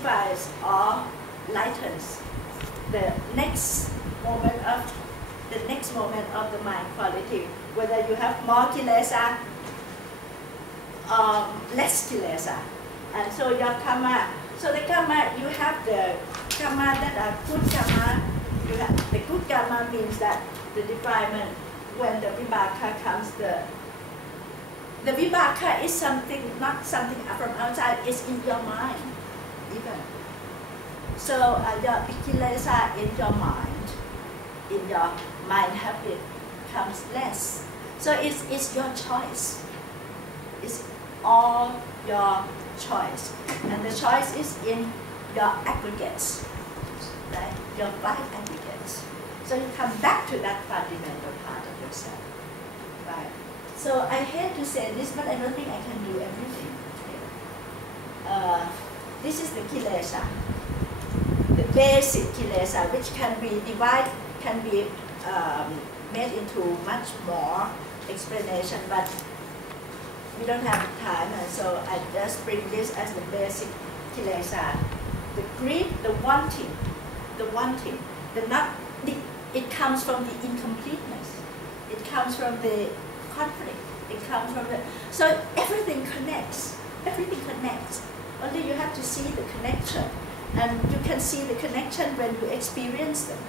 intensifies or lightens the next moment of the mind quality, whether you have more kilesa or less kilesa. And so your karma, so the karma, you have the karma that are good karma. You have the good karma means that the defilement, when the vibhaka comes, the vibhaka is something, not something from outside, it's in your mind even. So your kilesa in your mind habit comes less. So it's your choice. It's all your choice. And the choice is in your aggregates, right? Your 5 aggregates. So you come back to that fundamental part of yourself, right? So I hate to say this, but I don't think I can do everything. This is the kilesa, the basic kilesa, which can be divided, can be made into much more explanation, but we don't have time, and so I just bring this as the basic kilesa. The greed, the wanting, the not. It comes from the incompleteness. It comes from the conflict. It comes from the. So everything connects. Everything connects. Only you have to see the connection, and you can see the connection when you experience them.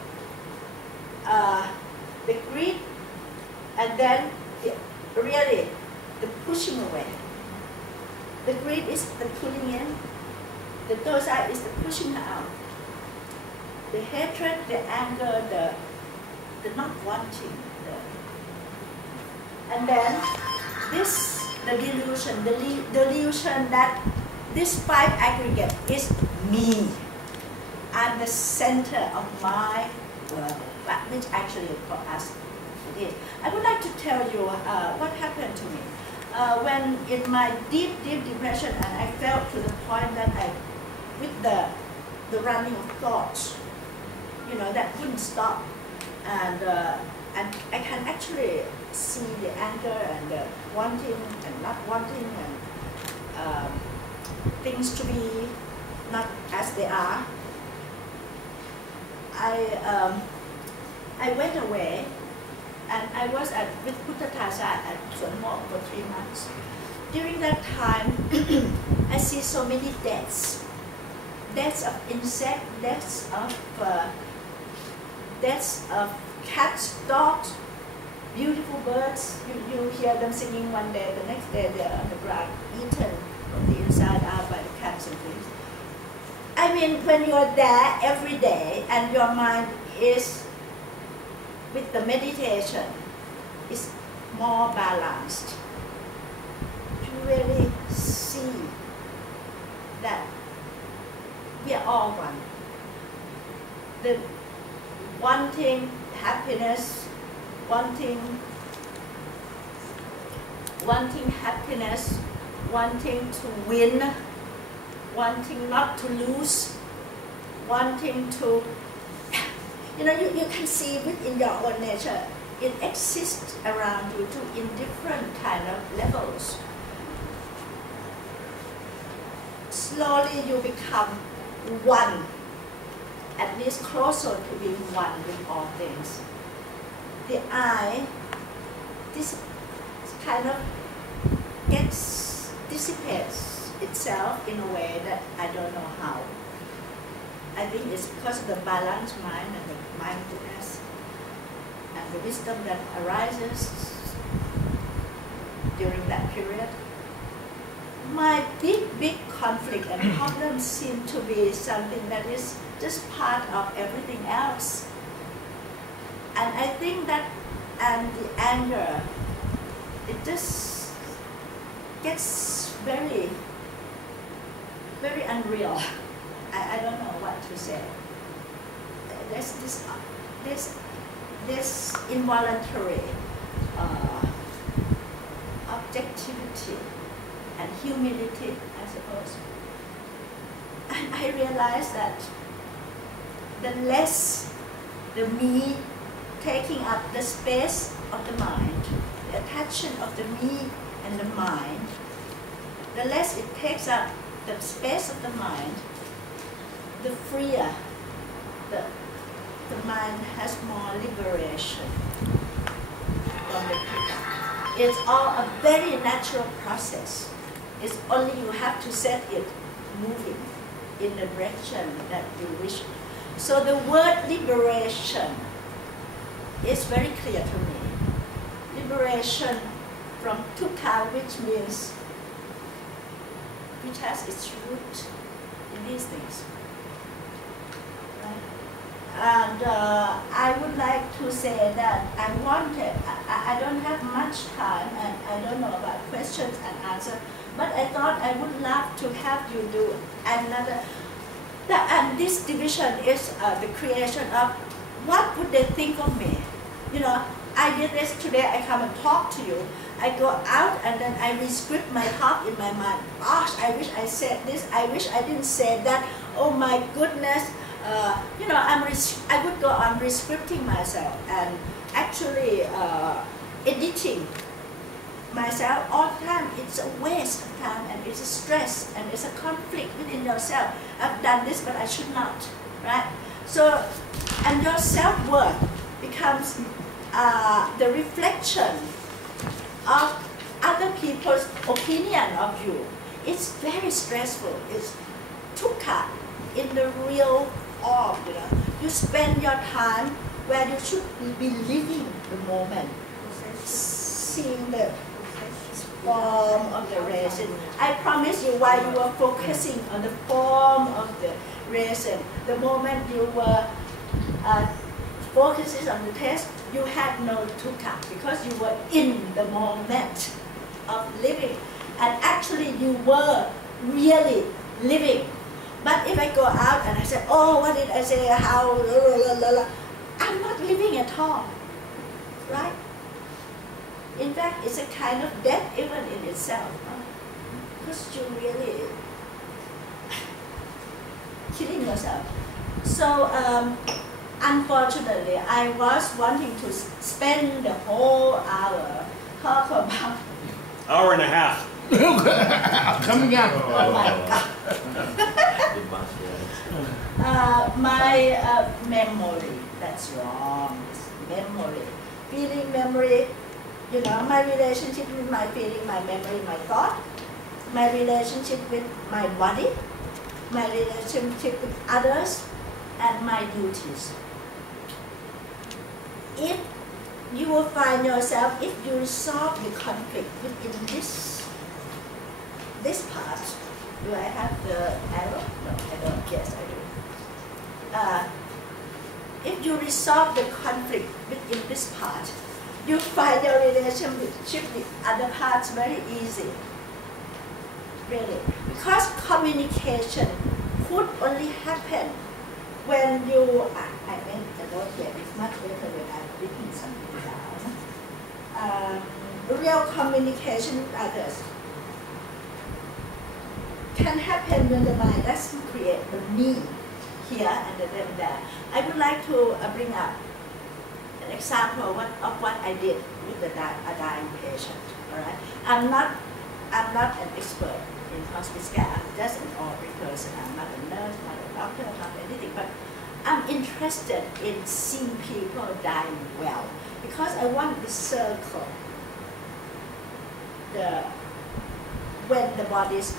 The greed, and then really the pushing away. The greed is the pulling in. The dosa is the pushing out. The hatred, the anger, the not wanting. And then this, the delusion, the delusion that this 5 aggregate is me. I'm the center of my world, which actually for us it is. I would like to tell you what happened to me. When in my deep depression, and I felt to the point that with the running of thoughts, you know, that wouldn't stop, and I can actually see the anger and the wanting and not wanting and things to be not as they are. I went away, and I was with Putatasa at Suan Mo for 3 months. During that time, I see so many deaths. Deaths of insects, deaths of cats, dogs, beautiful birds. You hear them singing one day, the next day they're on the ground, eaten from the inside out by the cats and things. I mean, when you're there every day and your mind is, with the meditation, is more balanced, you really see that we are all one. The wanting happiness, wanting happiness, wanting to win, wanting not to lose, wanting to, you know, you can see within your own nature, it exists around you too in different kind of levels. Slowly you become one, at least closer to being one with all things. The I, this kind of dissipates itself in a way that I don't know how. I think it's because of the balanced mind and the mindfulness and the wisdom that arises during that period. My big conflict and problems seem to be something that is just part of everything else. And I think that, and the anger, it just gets very, very unreal. I don't know what to say. There's this involuntary objectivity and humility, I suppose. And I realized that the less the me taking up the space of the mind, the attachment of the me and the mind, the less it takes up the space of the mind, the freer, the mind has more liberation from the dukkha. It's all a very natural process. It's only you have to set it moving in the direction that you wish. So the word liberation is very clear to me. Liberation from dukkha, which has its root in these things. Right? And I would like to say that I don't have much time, and I don't know about questions and answers, but I thought I would love to have you do another. And this division is the creation of what would they think of me. You know, I did this today, I come and talk to you. I go out and then I re-script my talk in my mind. Gosh, I wish I said this, I wish I didn't say that. Oh my goodness. You know, I would go on re-scripting myself and actually editing myself all the time. It's a waste of time, and it's a stress, and it's a conflict within yourself. I've done this, but I should not, right? So, and your self-worth becomes the reflection of other people's opinion of you. It's very stressful. It's dukkha in the real form, you know. You spend your time where you should be living the moment, seeing the form of the resin. I promise you, while you were focusing on the form of the resin, the moment you were focusing on the taste, you had no dukkha because you were in the moment of living, and actually you were really living. But if I go out and I say, oh, what did I say, how, I'm not living at all, right? In fact, it's a kind of death even in itself, because you're really killing yourself. So, unfortunately, I was wanting to spend the whole hour talk about... Hour and a half. Coming up. Oh my God. My memory, that's wrong. Memory. Feeling, memory, you know, my relationship with my feeling, my memory, my thought, my relationship with my body, my relationship with others, and my duties. If you will find yourself, if you resolve the conflict within this part, do I have the arrow? No, I don't. Yes, I do. If you resolve the conflict within this part, you find your relationship with other parts very easy. Really. Because communication could only happen when you, I mean, the note here is much better when I'm writing something down. Real communication with others can happen when the mind doesn't create the me here and the them there. I would like to bring up an example of what I did with a dying patient. All right, I'm not an expert in hospice care. I'm just an ordinary person. I'm not a nurse, not a doctor, not anything. But I'm interested in seeing people dying well because I want the circle. When the body's,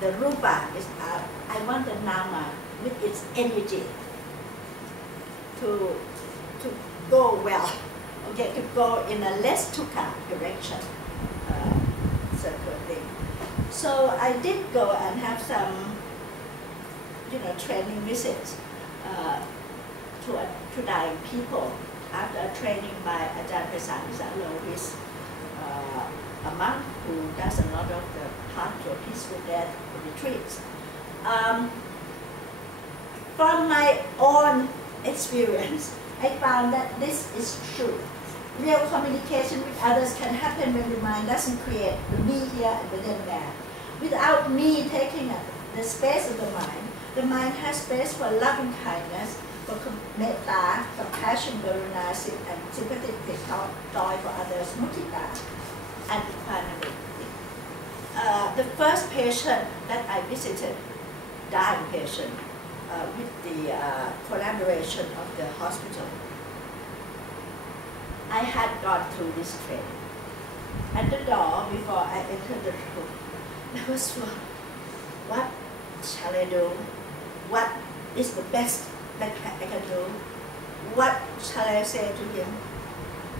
the rupa is out, I want the nama with its energy to go well, okay, to go in a less dukkha direction, circle thing. So I did go and have some, you know, training visits to dying people after a training by Ajahn Pesantalo, who is a monk who does a lot of the path to a peaceful death retreats. From my own experience, I found that this is true. Real communication with others can happen when the mind doesn't create the me here and the them there. Without me taking up the space of the mind has space for loving kindness, for metta, compassion, karuna, and sympathetic joy for others, mudita, and equanimity. The first patient that I visited dying patient with the collaboration of the hospital. I had gone through this training. At the door, before I entered the room, I was told, what shall I do? What is the best that I can do? What shall I say to him?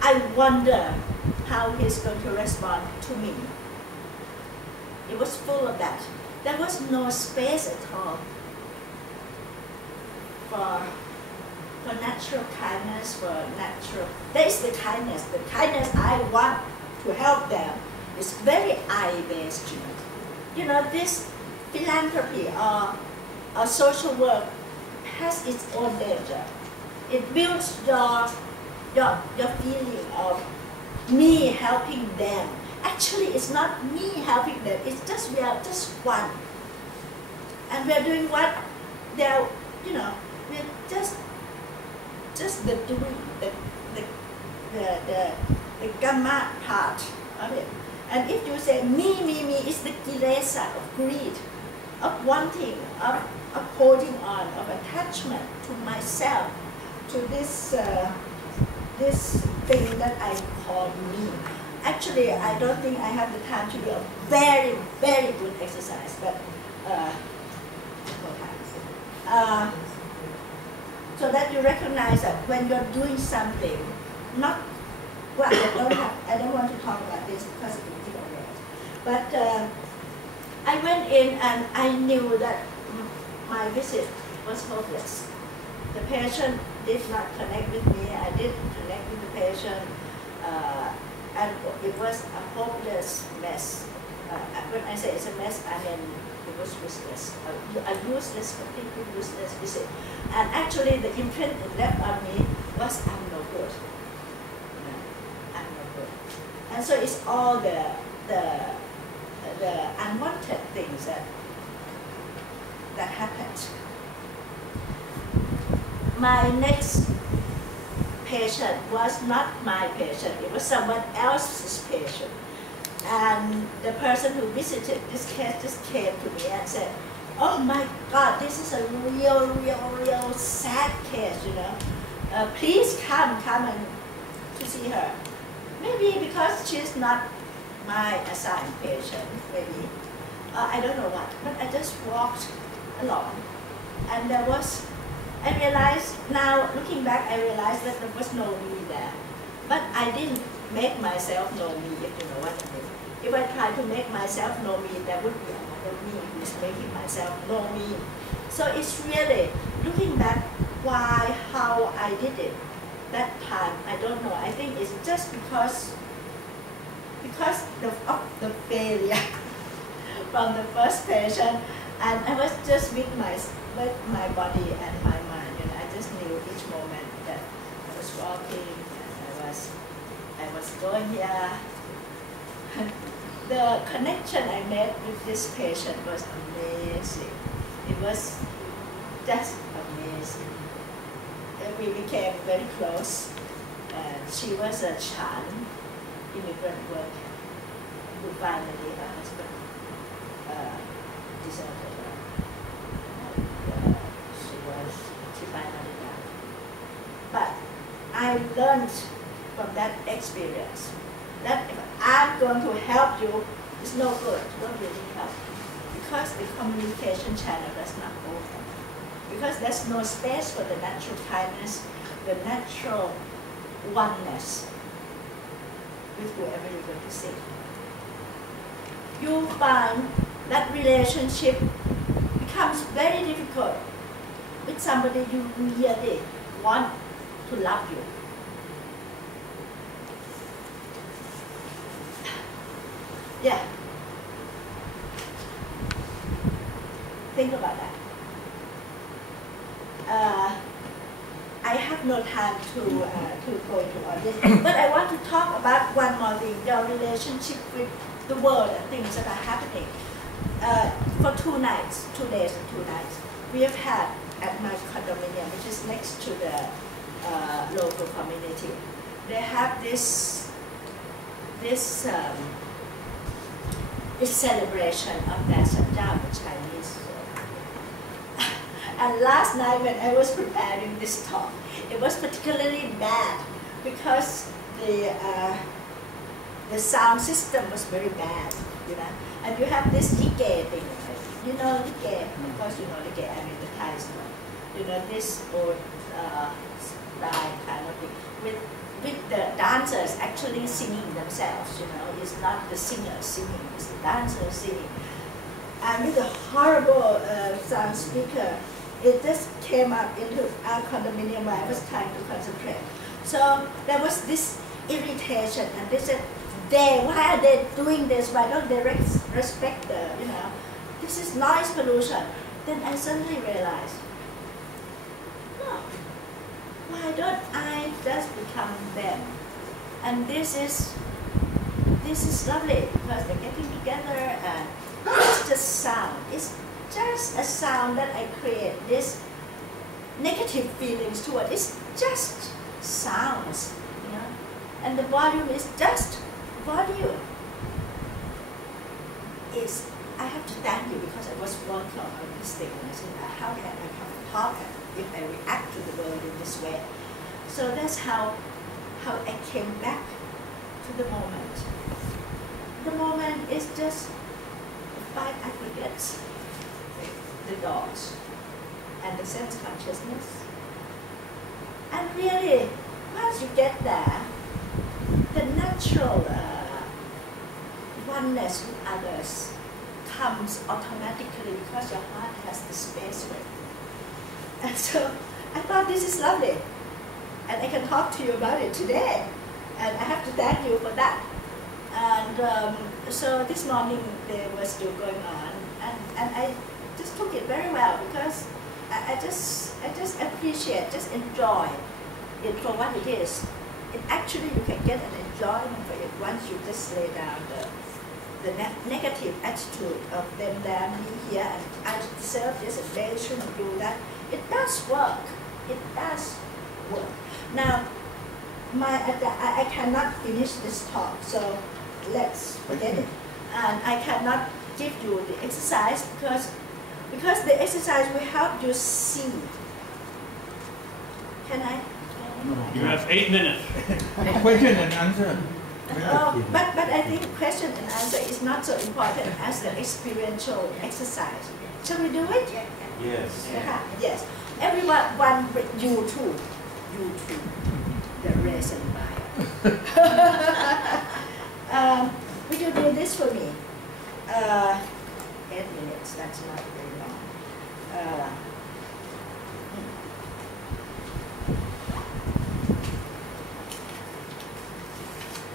I wonder how he's going to respond to me. It was full of that. There was no space at all for natural kindness, there is the kindness I want to help them. It's very I-based, you know, this philanthropy or social work has its own danger. It builds your feeling of me helping them. Actually, it's not me helping them. It's just we are just one, and we are doing what they're, you know, we're just the doing the gamma part of it. And if you say me, is the kilesa of greed, of wanting, of holding on, of attachment to myself, to this this thing that I call me. Actually, I don't think I have the time to do a very, very good exercise, but so that you recognize that when you're doing something, not, well, I don't want to talk about this because it's irrelevant, but I went in and I knew that my visit was hopeless. The patient did not connect with me, I didn't connect with the patient, and it was a hopeless mess. When I say it's a mess, I mean it was useless, a useless, completely useless visit. And actually the imprint it left on me was I'm no good. I'm no good. And so it's all the unwanted things that happened. My next patient was not my patient, it was someone else's patient. And the person who visited this case just came to me and said, oh my God, this is a real sad case, you know. Please come and to see her. Maybe because she's not my assigned patient, maybe. I don't know what, but I just walked along. And I realized, now looking back, I realized that there was no me there. But I didn't make myself know me, if you know what I mean. If I try to make myself know me, there would be another me who is making myself know me. So it's really, looking back, why, how I did it that time, I don't know. I think it's just because of the failure from the first patient, and I was just with my body and my mind, and I just knew each moment that I was walking and I was going here. The connection I made with this patient was amazing. It was just amazing. And we became very close. She was a Chan immigrant worker who finally her husband deserted her. And she finally died. But I learned from that experience that if I'm going to help you, it's no good, don't really help. Because the communication channel does not open. Because there's no space for the natural kindness, the natural oneness with whoever you're going to see. You find that relationship becomes very difficult with somebody you really want to love you. Yeah. Think about that. I have no time to go into all this, but I want to talk about one more thing, your relationship with the world and things that are happening. For 2 nights, 2 days and 2 nights, we have had at my condominium, which is next to the local community. They have this celebration of their Sanjao, the Chinese And last night when I was preparing this talk, it was particularly bad because the sound system was very bad, you know. And you have this Ligue thing, you know Ligue, of course you know Ligue, I mean the Thais one. You know, this old style kind of thing, with the dancers actually singing themselves, you know. It's not the singers singing, it's the dancers singing. And with a horrible sound speaker, it just came up into our condominium where I was trying to concentrate. So there was this irritation, and they said, why are they doing this? Why don't they respect the, you know, this is noise pollution. Then I suddenly realized, no, why don't I just become them? And this is lovely because they're getting together and it's just sound. It's just a sound that I create this negative feelings toward. It's just sounds, you know, and the volume is just volume. I have to thank you because I was working on this thing and I said, how can I come and talk if I react to the world in this way? So that's how I came back to the moment. The moment is just the 5 aggregates, the dogs, and the sense consciousness. And really, once you get there, the natural oneness with others comes automatically because your heart has the space for it. And so I thought this is lovely. And I can talk to you about it today. And I have to thank you for that. And so this morning they were still going on. And I just took it very well because I just appreciate, just enjoy it for what it is. And actually you can get an enjoyment for it once you just lay down the negative attitude of them there, me here, and I deserve this and they shouldn't do that. It does work. It does work. Now, I cannot finish this talk, so let's forget it. And I cannot give you the exercise because the exercise will help you see. Can I? You have 8 minutes. Question and answer. But I think question and answer is not so important as the experiential exercise. Shall we do it? Yes. Yes. Everyone, you too. You too. The reason buyer. Will you do this for me? 8 minutes, that's not very long.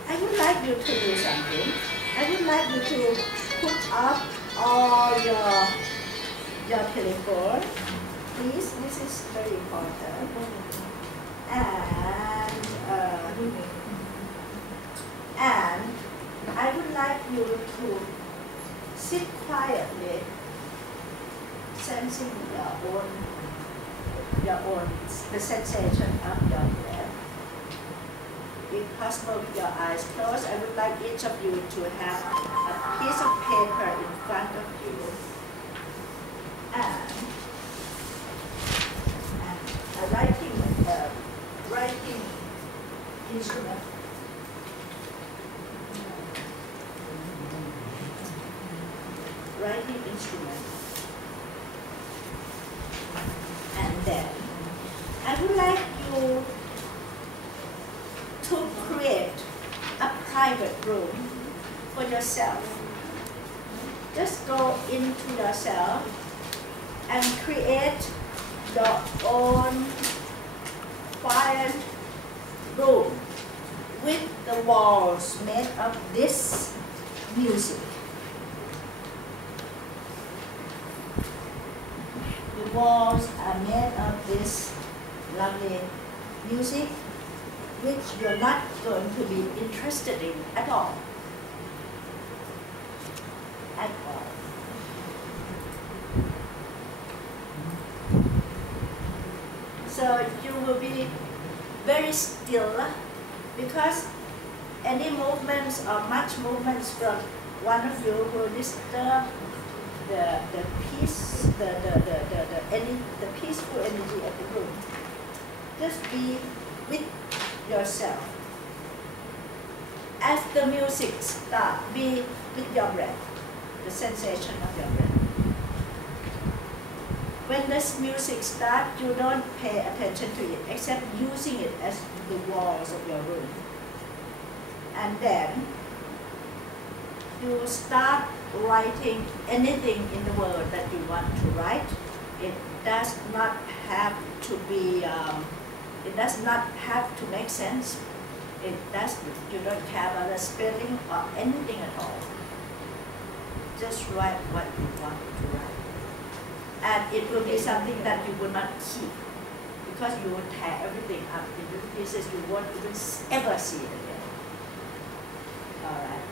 I would like you to do something. I would like you to put up all your telephone. Please, this is very important. And I would like you to sit quietly, sensing the sensation of your breath. If possible, with your eyes closed, I would like each of you to have a piece of paper in front of you and a writing instrument. Writing instrument. And then I would like you to create a private room for yourself. Just go into yourself and create your own quiet room with the walls made of this music. The walls are made of this lovely music which you're not going to be interested in at all. At all. So you will be very still because any movements or much movements from one of you will disturb the peace, the the peaceful energy of the room. Just be with yourself. As the music starts, be with your breath, the sensation of your breath. When this music starts, you don't pay attention to it, except using it as the walls of your room. And then you start writing anything in the world that you want to write. It does not have to be, it does not have to make sense. You don't care about the spelling or anything at all. Just write what you want to write. And it will be something that you will not keep, because you will tear everything up into pieces. You won't even ever see it again. All right.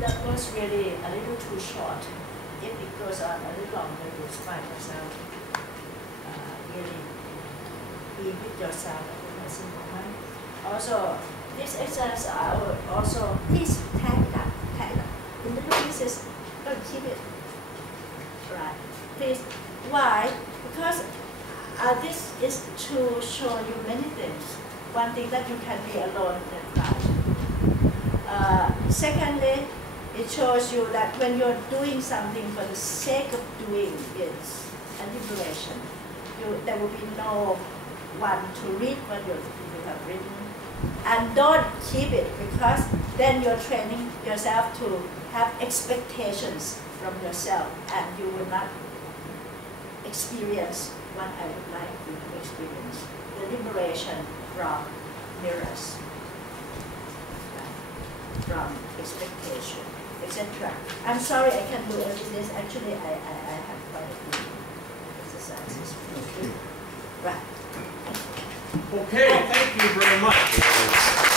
that was really a little too short. If it goes on a little longer, you'll find yourself really be with yourself at the present moment. Also, this exercise I would also please tag it up, in little pieces. Don't keep it. Right. Please. Why? Because this is to show you many things. One thing that you can be alone in the crowd. Secondly, it shows you that when you're doing something for the sake of doing it, a liberation. There will be no one to read what you have written. And don't keep it, because then you're training yourself to have expectations from yourself, and you will not experience what I would like you to experience. The liberation from mirrors, from expectation, etc. I'm sorry I can't do everything. Actually, I have quite a few exercises. Okay. Right. Okay, thank you very much.